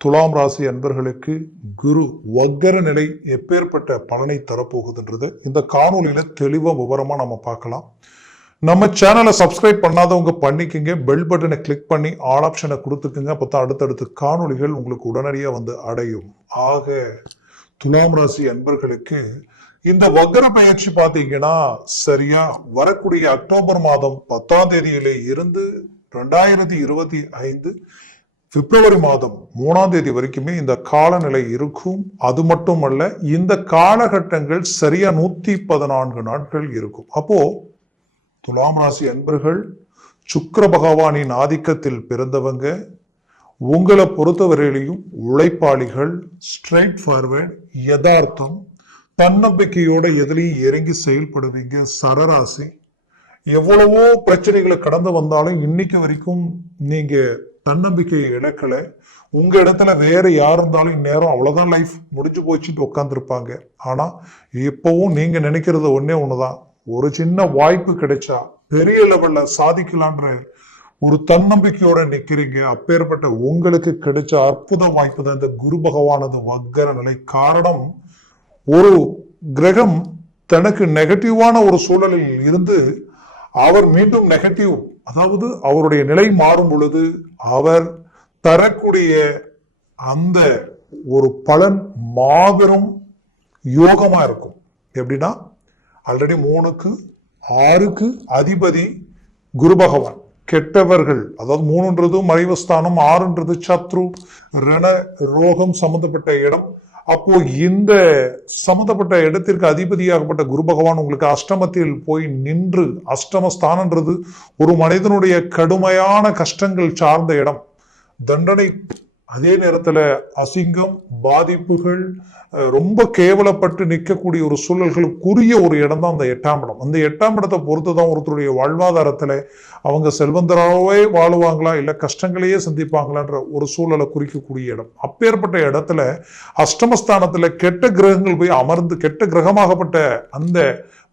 துலாம் ராசி அன்பர்களுக்கு குரு வக்கர நிலை எப்பேற்பட்ட பலனை தரப்போகுதுன்றது. இந்த காணொளியில தெளிவாக விவரமா நம்ம பார்க்கலாம். நம்ம சேனலை சப்ஸ்கிரைப் பண்ணாதவங்க பண்ணிக்கங்க. பெல் பட்டனை கிளிக் பண்ணி ஆல் ஆப்ஷனை கொடுத்துக்குங்க. அப்போ தான் அடுத்தடுத்து காணொளிகள் உங்களுக்கு உடனடியாக வந்து அடையும். ஆக துலாம் ராசி அன்பர்களுக்கு இந்த வக்கர பயிற்சி பார்த்தீங்கன்னா சரியா வரக்கூடிய அக்டோபர் மாதம் பத்தாம் தேதியிலே இருந்து ரெண்டாயிரத்தி இருபத்தி ஐந்து பிப்ரவரி மாதம் மூணாம் தேதி வரைக்குமே இந்த காலநிலை இருக்கும். அது மட்டுமல்ல இந்த காலகட்டங்கள் சரியா நூத்தி பதினான்கு நாட்கள் இருக்கும். அப்போ துலாம் ராசி அன்பர்கள் சுக்கர பகவானின் ஆதிக்கத்தில் பிறந்தவங்க உங்களை பொறுத்தவரையிலையும் உழைப்பாளிகள் ஸ்ட்ரைட் ஃபார்வேர்டு யதார்த்தம் தன்னம்பிக்கையோட எதிலையும் இறங்கி செயல்படுவீங்க சரராசி. எவ்வளவோ பிரச்சனைகளை கடந்து வந்தாலும் இன்னைக்கு வரைக்கும் நீங்கள் தன்னம்பிக்கையை இழக்கல. உங்க இடத்துல வேற யார் இருந்தாலும் இந்நேரம் அவ்வளோதான் லைஃப் முடிஞ்சு போச்சுட்டு உட்காந்துருப்பாங்க ஆனா இப்பவும் நீங்க நினைக்கிறது ஒன்னே ஒண்ணுதான். ஒரு சின்ன வாய்ப்பு கிடைச்சா பெரிய லெவல்ல சாதிக்கலான்ற ஒரு தன்னம்பிக்கையோட நிக்கிறீங்க. அப்பேற்பட்ட உங்களுக்கு கிடைச்ச அற்புத வாய்ப்பு தான் இந்த குரு பகவானது வக்கர நிலை. காரணம் ஒரு கிரகம் தனக்கு நெகட்டிவான ஒரு சூழலில் இருந்து அவர் மீண்டும் நெகட்டிவ் அதாவது அவருடைய நிலை மாறும் பொழுது அவர் தரக்கூடிய அந்த ஒரு பலன் மாபெரும் யோகமா இருக்கும். எப்படின்னா ஆல்ரெடி மூணுக்கு ஆறுக்கு அதிபதி குரு பகவான். கெட்டவர்கள் அதாவது மூணுன்றது மறைவஸ்தானம் ஆறுன்றது சத்ரு ரண ரோகம் சம்பந்தப்பட்ட இடம் அப்போ இந்த சம்பந்தப்பட்ட இடத்திற்கு அதிபதியாகப்பட்ட குரு பகவான் உங்களுக்கு அஷ்டமத்தில் போய் நின்று அஷ்டமஸ்தானன்றது ஒரு மனிதனுடைய கடுமையான கஷ்டங்கள் சார்ந்த இடம். தண்டனை அதே நேரத்தில் அசிங்கம் பாதிப்புகள் ரொம்ப கேவலப்பட்டு நிற்கக்கூடிய ஒரு சூழல்களுக்குரிய ஒரு இடம் தான் அந்த எட்டாம் இடம். அந்த எட்டாம் இடத்தை பொறுத்து தான் ஒருத்தருடைய வாழ்வாதாரத்தில் அவங்க செல்வந்தராகவே வாழுவாங்களா இல்லை கஷ்டங்களையே சந்திப்பாங்களான்ற ஒரு சூழலை குறிக்கக்கூடிய இடம். அப்பேற்பட்ட இடத்துல அஷ்டமஸ்தானத்தில் கெட்ட கிரகங்கள் போய் அமர்ந்து கெட்ட கிரகமாகப்பட்ட அந்த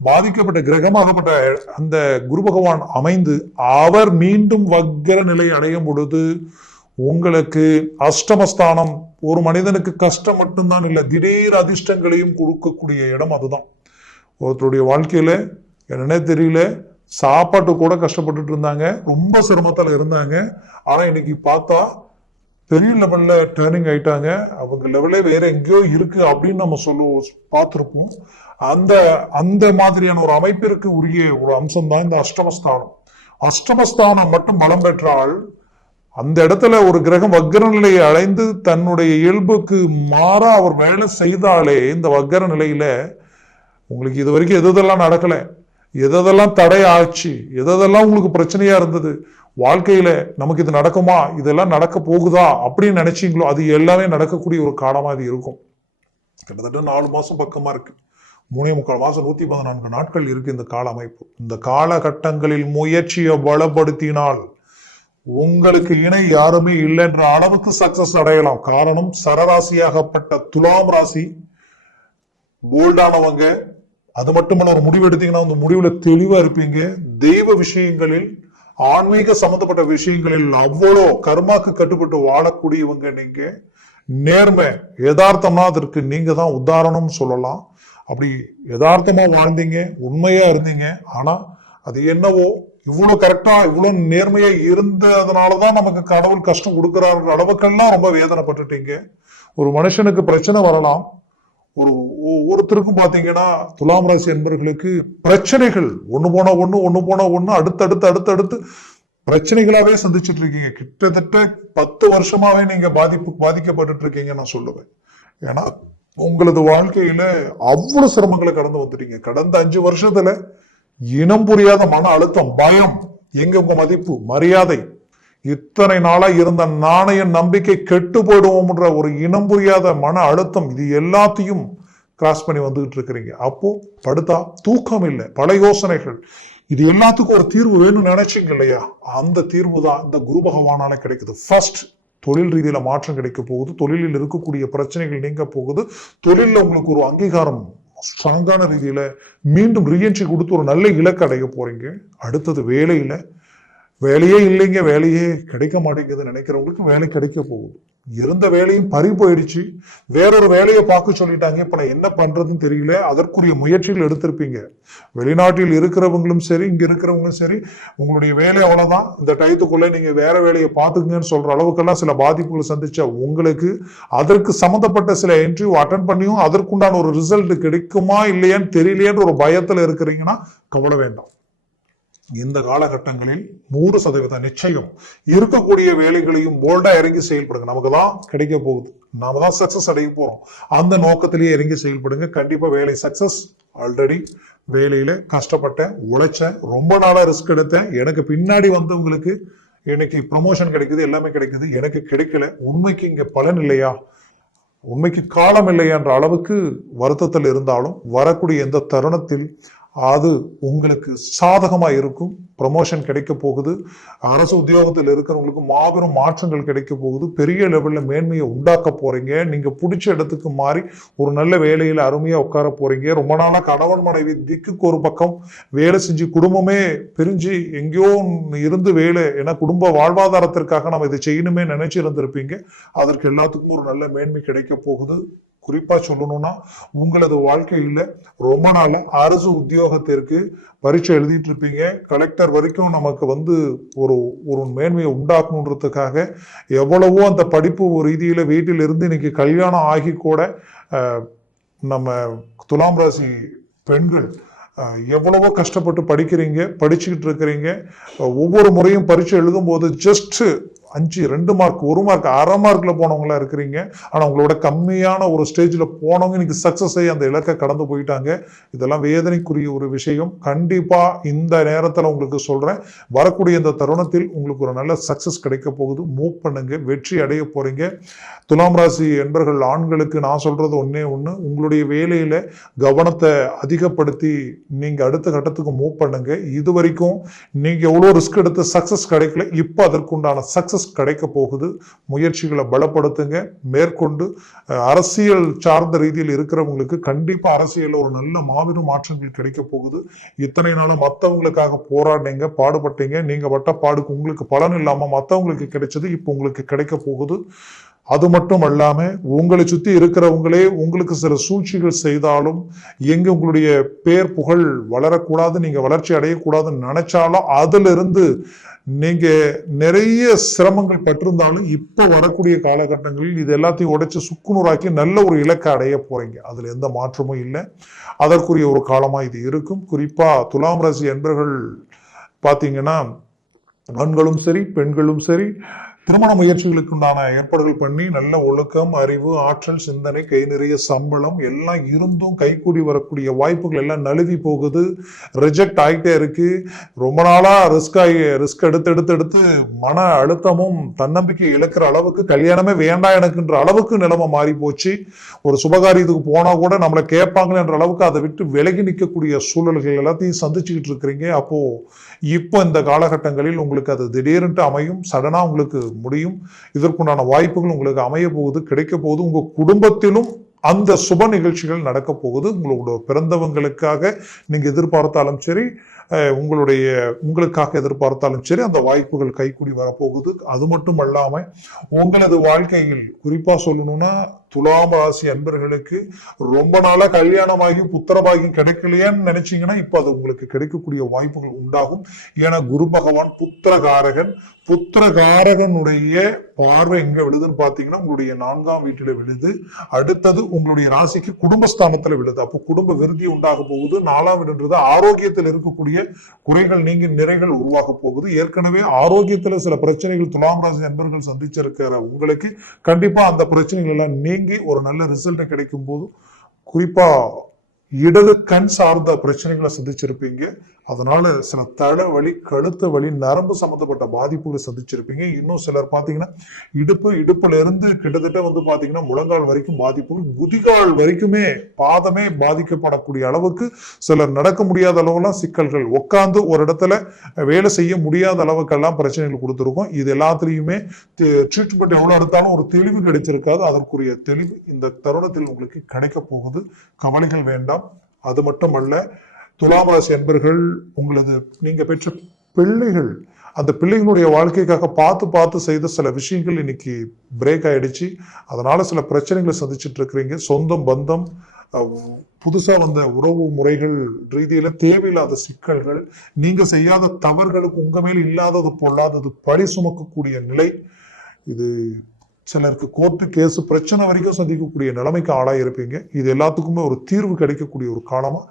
பாதிக்கப்பட்ட கிரகமாகப்பட்ட அந்த குரு பகவான் அமைந்து அவர் மீண்டும் வக்கர நிலை அடையும் பொழுது உங்களுக்கு அஷ்டமஸ்தானம் ஒரு மனிதனுக்கு கஷ்டம் மட்டும்தான் இல்லை திடீர் அதிர்ஷ்டங்களையும் கொடுக்கக்கூடிய இடம் அதுதான். ஒருத்தருடைய வாழ்க்கையில என்னன்னே தெரியல சாப்பாட்டு கூட கஷ்டப்பட்டுட்டு இருந்தாங்க ரொம்ப சிரமத்தில் இருந்தாங்க. ஆனா இன்னைக்கு பார்த்தா பெரிய லெவல்ல டேர்னிங் ஆயிட்டாங்க. அவங்க லெவலே வேற எங்கேயோ இருக்கு அப்படின்னு நம்ம சொல்லுவோம் பார்த்துருப்போம். அந்த அந்த மாதிரியான ஒரு அமைப்பிற்கு உரிய ஒரு அம்சம் தான் இந்த அஷ்டமஸ்தானம். அஷ்டமஸ்தானம் மட்டும் பலம் பெற்றால் அந்த இடத்துல ஒரு கிரகம் வக்கர நிலையை அடைந்து தன்னுடைய இயல்புக்கு மாறா அவர் வேலை செய்தாலே இந்த வக்கர நிலையில உங்களுக்கு இது வரைக்கும் எது எதெல்லாம் நடக்கல? எதெல்லாம் தடை ஆச்சு? எதெல்லாம் உங்களுக்கு பிரச்சனையா இருந்தது? வாழ்க்கையில நமக்கு இது நடக்குமா? இதெல்லாம் நடக்க போகுதா? அப்படின்னு நினைச்சீங்களோ அது எல்லாமே நடக்கக்கூடிய ஒரு காலமா இது இருக்கும். கிட்டத்தட்ட நாலு மாசம் பக்கமா இருக்கு. மூணே முக்கால் மாசம் நூத்தி பதினான்கு நாட்கள் இருக்கு இந்த கால அமைப்பு. இந்த காலகட்டங்களில் முயற்சியை பலப்படுத்தினால் உங்களுக்கு இணை யாருமே இல்லைன்ற அளவுக்கு சக்சஸ் அடையலாம். காரணம் சரராசியாகப்பட்ட துலாம் ராசி போல்டானவங்க அது மட்டுமல்ல ஒரு முடிவு எடுத்தீங்கன்னா அந்த முடிவுல தெளிவா இருப்பீங்க. தெய்வ விஷயங்களில் ஆன்மீக சம்பந்தப்பட்ட விஷயங்களில் அவ்வளோ கர்மாக்கு கட்டுப்பட்டு வாழக்கூடியவங்க நீங்க. நேர்மை யதார்த்தமா அதற்கு நீங்க தான் உதாரணம் சொல்லலாம். அப்படி யதார்த்தமா வாழ்ந்தீங்க உண்மையா இருந்தீங்க. ஆனா அது என்னவோ இவ்வளவு கரெக்டா இவ்வளவு நேர்மையா இருந்ததுனாலதான் நமக்கு கடவுள் கஷ்டம் கொடுக்கிறாருன்ற அளவுக்கெல்லாம் ரொம்ப வேதனைப்பட்டுட்டீங்க. ஒரு மனுஷனுக்கு பிரச்சனை வரலாம். ஒரு ஒ- ஒருத்தருக்கும் பாத்தீங்கன்னா துலாம் ராசி என்பவர்களுக்கு பிரச்சனைகள் ஒண்ணு போனால் ஒண்ணு ஒண்ணு போனால் ஒண்ணு அடுத்தடுத்து அடுத்தடுத்து பிரச்சனைகளாவே சந்திச்சுட்டு இருக்கீங்க. கிட்டத்தட்ட பத்து வருஷமாவே நீங்க பாதிப்பு பாதிக்கப்பட்டு இருக்கீங்க நான் சொல்லுவேன். ஏன்னா உங்களது வாழ்க்கையில அவ்வளவு சிரமங்களை கடந்து வந்துட்டீங்க. கடந்த அஞ்சு வருஷத்துல இனம் புரியாத மன அழுத்தம் பயம் எங்க உங்க மதிப்பு மரியாதை. இத்தனை நாளா இருந்த நாணய நம்பிக்கை கெட்டு போயிடுவோம்ன்ற ஒரு இனம் புரியாத மன அழுத்தம் இது எல்லாத்தையும் கிராஸ் பண்ணி வந்துகிட்டு இருக்கிறீங்க. அப்போ படுத்தா தூக்கம் இல்லை பல யோசனைகள். இது எல்லாத்துக்கும் ஒரு தீர்வு வேணும்னு நினைச்சீங்க இல்லையா? அந்த தீர்வு தான் இந்த குரு பகவானால கிடைக்குது. ஃபர்ஸ்ட் தொழில் ரீதியில மாற்றம் கிடைக்க போகுது. தொழிலில் இருக்கக்கூடிய பிரச்சனைகள் நீங்க போகுது. தொழிலில் உங்களுக்கு ஒரு அங்கீகாரம் ஸ்ட்ராங்கான ரீதியில மீண்டும் ரீஎன்ட்ரி கொடுத்து ஒரு நல்ல இலக்கு அடைய போறீங்க. அடுத்தது வேலையில வேலையே இல்லைங்க வேலையே கிடைக்க மாட்டேங்குது நினைக்கிறவங்களுக்கு வேலை கிடைக்க போகுது. இருந்த வேலையும் பறி போயிடுச்சு. வேறொரு வேலையை பார்க்க சொல்லிட்டாங்க. இப்ப நான் என்ன பண்றதுன்னு தெரியல. அதற்குரிய முயற்சிகள் எடுத்திருப்பீங்க. வெளிநாட்டில் இருக்கிறவங்களும் சரி இங்க இருக்கிறவங்களும் சரி உங்களுடைய வேலை அவ்வளவுதான். இந்த டயத்துக்குள்ள நீங்க வேற வேலையை பார்த்துக்குங்கன்னு சொல்ற அளவுக்கெல்லாம் சில பாதிப்புகளை சந்திச்ச உங்களுக்கு அதற்கு சம்பந்தப்பட்ட சில இன்டர்வியூ அட்டன் பண்ணியும் அதற்குண்டான ஒரு ரிசல்ட் கிடைக்குமா இல்லையான்னு தெரியலையேன்ற ஒரு பயத்துல இருக்கிறீங்கன்னா கவலை வேண்டாம். இந்த காலகட்டங்களில் நூறு சதவீத நிச்சயம் இருக்கக்கூடிய வேலைகளையும் போல்டா இறங்கி செயல்படுங்க. நமக்கு தான் கிடைக்க போகுது. நாம தான் சக்சஸ் அடைய போறோம். அந்த நோக்கத்திலேயே இறங்கி செயல்படுங்க. கண்டிப்பா வேலை சக்சஸ் ஆல்ரெடி வேலையில கஷ்டப்பட்டேன் உழைச்சேன் ரொம்ப நாளா ரிஸ்க் எடுத்தேன். எனக்கு பின்னாடி வந்தவங்களுக்கு இன்னைக்கு ப்ரொமோஷன் கிடைக்குது எல்லாமே கிடைக்குது. எனக்கு கிடைக்கல. உண்மைக்கு இங்க பலன் இல்லையா? உண்மைக்கு காலம் இல்லையா என்ற அளவுக்கு வருத்தத்தில் இருந்தாலும் வரக்கூடிய எந்த தருணத்தில் அது உங்களுக்கு சாதகமா இருக்கும். ப்ரமோஷன் கிடைக்க போகுது. அரசு உத்தியோகத்தில் இருக்கிறவங்களுக்கு மாபெரும் மாற்றங்கள் கிடைக்க போகுது. பெரிய லெவல்ல மேன்மையை உண்டாக்க போறீங்க. நீங்க பிடிச்ச இடத்துக்கு மாறி ஒரு நல்ல வேலையில அருமையா உட்கார போறீங்க. ரொம்ப நாளா கணவன் மனைவி திக்குக்கு ஒரு பக்கம். வேலை செஞ்சு குடும்பமே பிரிஞ்சு எங்கேயோ இருந்து வேலை. ஏன்னா குடும்ப வாழ்வாதாரத்திற்காக நம்ம இதை செய்யணுமே நினைச்சு இருந்திருப்பீங்க அதற்கு எல்லாத்துக்கும் ஒரு நல்ல மேன்மை கிடைக்க போகுது. குறிப்பா சொல்லணும்னா உங்களது வாழ்க்கையில ரொம்ப நாள் அரசு உத்தியோகத்திற்கு பரீட்சை எழுதிட்டு இருப்பீங்க. கலெக்டர் வரைக்கும் நமக்கு வந்து ஒரு ஒரு மேன்மையை உண்டாக்கணுன்றதுக்காக எவ்வளவோ அந்த படிப்பு ரீதியில வீட்டில் இருந்து இன்னைக்கு கல்யாணம் ஆகி கூட நம்ம துலாம் ராசி பெண்கள் எவ்வளவோ கஷ்டப்பட்டு படிக்கிறீங்க படிச்சுக்கிட்டு இருக்கிறீங்க. ஒவ்வொரு முறையும் பரீட்சை எழுதும்போது ஜஸ்ட் அஞ்சு ரெண்டு மார்க் ஒரு மார்க் அரை மார்க்கில் போனவங்களா இருக்கிறீங்க. ஆனால் உங்களோட கம்மியான ஒரு ஸ்டேஜில் போனவங்க இன்னைக்கு சக்ஸஸ் ஆகி அந்த இலக்கை கடந்து போயிட்டாங்க. இதெல்லாம் வேதனைக்குரிய ஒரு விஷயம். கண்டிப்பாக இந்த நேரத்தில் உங்களுக்கு சொல்கிறேன் வரக்கூடிய இந்த தருணத்தில் உங்களுக்கு ஒரு நல்ல சக்சஸ் கிடைக்க போகுது. மூவ் பண்ணுங்க. வெற்றி அடைய போகிறீங்க துலாம் ராசி என்பர்கள் ஆண்களுக்கு நான் சொல்கிறது ஒன்றே ஒன்று உங்களுடைய வேலையில் கவனத்தை அதிகப்படுத்தி நீங்கள் அடுத்த கட்டத்துக்கு மூவ் பண்ணுங்க. இது வரைக்கும் நீங்கள் எவ்வளோ ரிஸ்க் எடுத்து சக்ஸஸ் கிடைக்கல இப்போ அதற்குண்டான சக்ஸஸ் சக்ஸஸ் கிடைக்க போகுது. முயற்சிகளை பலப்படுத்துங்க. மேற்கொண்டு அரசியல் சார்ந்த ரீதியில் இருக்கிறவங்களுக்கு கண்டிப்பாக அரசியலில் ஒரு நல்ல மாபெரும் மாற்றங்கள் கிடைக்க போகுது. இத்தனை நாளும் மற்றவங்களுக்காக போராடினீங்க பாடுபட்டீங்க. நீங்க பட்ட பாடுக்கு உங்களுக்கு பலன் இல்லாமல் மற்றவங்களுக்கு கிடைச்சது இப்போ உங்களுக்கு கிடைக்க போகுது. அது மட்டும் அல்லாமல் உங்களை சுற்றி இருக்கிறவங்களே உங்களுக்கு சில சூழ்ச்சிகள் செய்தாலும் எங்க உங்களுடைய பேர் புகழ் வளரக்கூடாது நீங்கள் வளர்ச்சி அடையக்கூடாதுன்னு நினச்சாலும் அதிலிருந்து நீங்கள் நிறைய சிரமங்கள் பட்டிருந்தாலும் இப்போ வரக்கூடிய காலகட்டங்களில் இது எல்லாத்தையும் உடைச்சி சுக்குநூறாக்கி நல்ல ஒரு இலக்கை அடைய போகிறீங்க அதில் எந்த மாற்றமும் இல்லை. அதற்குரிய ஒரு காலமாக இது இருக்கும். குறிப்பாக துலாம் ராசி என்பர்கள் பார்த்தீங்கன்னா ஆண்களும் சரி பெண்களும் சரி திருமண முயற்சிகளுக்கு உண்டான ஏற்பாடுகள் பண்ணி நல்ல ஒழுக்கம் அறிவு ஆற்றல் சிந்தனை கை நிறைய சம்பளம் எல்லாம் இருந்தும் கைகூடி வரக்கூடிய வாய்ப்புகள் எல்லாம் நழுவி போகுது. ரிஜெக்ட் ஆகிட்டே இருக்கு. ரொம்ப நாளாக ரிஸ்க் ஆகி ரிஸ்க் எடுத்து எடுத்து எடுத்து மன அழுத்தமும் தன்னம்பிக்கை இழக்கிற அளவுக்கு கல்யாணமே வேண்டாம் எனக்குன்ற அளவுக்கு நிலைமை மாறி போச்சு. ஒரு சுபகாரியத்துக்கு போனால் கூட நம்மளை கேட்பாங்களேன்ற அளவுக்கு அதை விட்டு விலகி நிற்கக்கூடிய சூழல்கள் எல்லாத்தையும் சந்திச்சுக்கிட்டு இருக்கிறீங்க அப்போது இப்போ இந்த காலகட்டங்களில் உங்களுக்கு அது திடீர்னுட்டு அமையும். சடனாக உங்களுக்கு முடியும். இதற்குண்டான வாய்ப்புகள் உங்களுக்கு அமைய போகுது கிடைக்க போகுது. உங்கள் குடும்பத்திலும் அந்த சுப நிகழ்ச்சிகள் நடக்க போகுது. உங்களோட பிறந்தவங்களுக்காக நீங்கள் எதிர்பார்த்தாலும் சரி உங்களுடைய உங்களுக்காக எதிர்பார்த்தாலும் சரி அந்த வாய்ப்புகள் கைக்கூடி வரப்போகுது. அது மட்டும் அல்லாமல் உங்களது வாழ்க்கையில் குறிப்பாக சொல்லணும்னா துலாம் ராசி அன்பர்களுக்கு ரொம்ப நாளாக கல்யாணமாகி புத்திரபாகியம் கிடைக்கலையான்னு நினைச்சீங்கன்னா இப்போ அது உங்களுக்கு கிடைக்கக்கூடிய வாய்ப்புகள் உண்டாகும். ஏன்னா குரு பகவான் புத்திரகாரகன். புத்திரகாரகனுடைய பார்வை எங்க விழுதுன்னு பார்த்தீங்கன்னா உங்களுடைய நான்காம் வீட்டில் விழுது. அடுத்தது உங்களுடைய ராசிக்கு குடும்பஸ்தானத்துல விழுது. அப்போ குடும்ப விருதி உண்டாக போகுது. நாலாம் இடன்றது ஆரோக்கியத்தில் இருக்கக்கூடிய குறைகள் நீங்கி நிறைகள் உருவாக போகுது. ஏற்கனவே ஆரோக்கியத்துல சில பிரச்சனைகள் துலாம் ராசி நண்பர்கள் சந்திச்சிருக்கிற உங்களுக்கு கண்டிப்பா அந்த பிரச்சனைகள் எல்லாம் நீங்கி ஒரு நல்ல ரிசல்ட் கிடைக்கும் போது குறிப்பா இடது கண் சார்ந்த பிரச்சனைகளை சந்திச்சிருப்பீங்க. அதனால சில தலை வலி கழுத்து வலி நரம்பு சம்மந்தப்பட்ட பாதிப்புகளை சந்திச்சிருப்பீங்க. இன்னும் சிலர் பார்த்தீங்கன்னா இடுப்பு இடுப்புல இருந்து கிட்டத்தட்ட வந்து பார்த்தீங்கன்னா முழங்கால் வரைக்கும் பாதிப்புகள் குதிகால் வரைக்குமே பாதமே பாதிக்கப்படக்கூடிய அளவுக்கு சிலர் நடக்க முடியாத அளவுலாம் சிக்கல்கள். உட்காந்து ஒரு இடத்துல வேலை செய்ய முடியாத அளவுக்கெல்லாம் பிரச்சனைகள் கொடுத்துருக்கோம். இது எல்லாத்துலேயுமே ட்ரீட்மெண்ட் எவ்வளோ எடுத்தாலும் ஒரு தெளிவு கிடைச்சிருக்காது. அதற்குரிய தெளிவு இந்த தருணத்தில் உங்களுக்கு கிடைக்க போகுது. கவலைகள் வேண்டாம். அது மட்டுமல்ல துலாம் ராசி அன்பர்கள் உங்களது நீங்க பெற்ற பிள்ளைகள் அந்த பிள்ளைங்களுடைய வாழ்க்கைக்காக பார்த்து பார்த்து செய்த சில விஷயங்கள் இன்னைக்கு பிரேக் ஆயிடுச்சு. அதனால சில பிரச்சனைகளை சந்திச்சுட்டு இருக்கிறீங்க. சொந்தம் பந்தம் புதுசாக வந்த உறவு முறைகள் ரீதியில் தேவையில்லாத சிக்கல்கள் நீங்கள் செய்யாத தவறுகளுக்கு உங்கள் மேல் இல்லாதது பொல்லாதது பழி சுமக்கக்கூடிய நிலை. இது சிலருக்கு கோர்ட்டு கேஸு பிரச்சனை வரைக்கும் சந்திக்கக்கூடிய நிலைமைக்கு ஆளாக இருப்பீங்க. இது எல்லாத்துக்குமே ஒரு தீர்வு கிடைக்கக்கூடிய ஒரு காலமா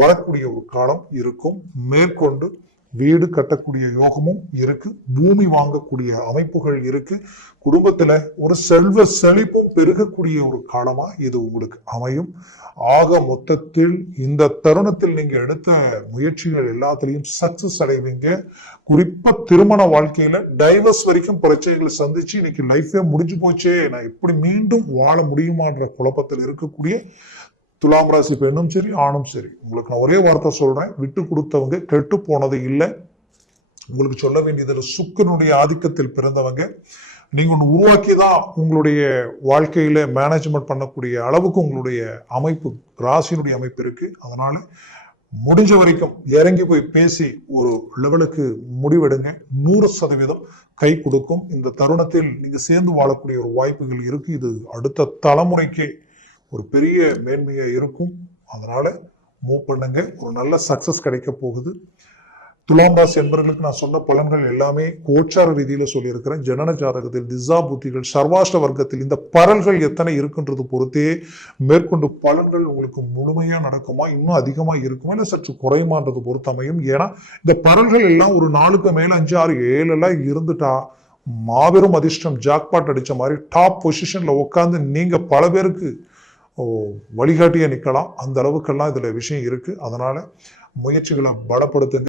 வரக்கூடிய ஒரு காலம் இருக்கும். மேற்கொண்டு வீடு கட்டக்கூடிய யோகமும் இருக்கு பூமி வாங்கக்கூடிய அமைப்புகள் இருக்கு. குடும்பத்துல ஒரு செல்வ செழிப்பும் பெருகக்கூடிய ஒரு காலமா இது உங்களுக்கு அமையும். ஆக மொத்தத்தில் இந்த தருணத்தில் நீங்க எடுத்த முயற்சிகள் எல்லாத்துலயும் சக்சஸ் அடைவீங்க. குறிப்பா திருமண வாழ்க்கையில டைவர்ஸ் வரைக்கும் பிரச்சனைகளை சந்திச்சு இன்னைக்கு லைஃபே முடிஞ்சு போச்சே. நான் எப்படி மீண்டும் வாழ முடியுமான்ற குழப்பத்தில் இருக்கக்கூடிய துலாம் ராசி பெண்ணும் சரி ஆணும் சரி. உங்களுக்கு நான் ஒரே வார்த்தை சொல்றேன். விட்டு கொடுத்தவங்க கெட்டு போனது இல்லை. உங்களுக்கு சொல்ல வேண்டியது சுக்கனுடைய ஆதிக்கத்தில் பிறந்தவங்க. நீங்கள் ஒன்று உருவாக்கி தான் உங்களுடைய வாழ்க்கையில் மேனேஜ்மெண்ட் பண்ணக்கூடிய அளவுக்கு உங்களுடைய அமைப்பு ராசியினுடைய அமைப்பு இருக்குது அதனால் முடிஞ்ச வரைக்கும் இறங்கி போய் பேசி ஒரு லெவலுக்கு முடிவெடுங்க. நூறு சதவீதம் கை கொடுக்கும். இந்த தருணத்தில் நீங்கள் சேர்ந்து வாழக்கூடிய ஒரு வாய்ப்புகள் இருக்குது இது அடுத்த தலைமுறைக்கே ஒரு பெரிய மேன்மையா இருக்கும். அதனால மூவ் பண்ணுங்க. ஒரு நல்ல சக்சஸ் கிடைக்க போகுது. துலாம் ராசி என்பர்களுக்கு நான் சொன்ன பலன்கள் எல்லாமே கோச்சார ரீதியில சொல்லியிருக்கிறேன். ஜனன ஜாதகத்தில் திசா புத்திகள் சர்வாஷ்ட வர்க்கத்தில் இந்த பரல்கள் எத்தனை இருக்குன்றது பொறுத்தே மேற்கொண்டு பலன்கள் உங்களுக்கு முழுமையா நடக்குமா இன்னும் அதிகமா இருக்குமா இல்லை சற்று குறையுமான்றது பொறுத்து அமையும். ஏன்னா இந்த பரல்கள் எல்லாம் ஒரு நாளுக்கு மேல அஞ்சு ஆறு ஏழு எல்லாம் இருந்துட்டா மாபெரும் அதிர்ஷ்டம் ஜாக்பாட் அடிச்ச மாதிரி டாப் பொசிஷன்ல உட்காந்து நீங்க பல பேருக்கு வழிகாட்டியே நிற்கலாம் அந்த அளவுக்கெல்லாம் இதில் விஷயம் இருக்குது அதனால் முயற்சிகளை பலப்படுத்துங்க.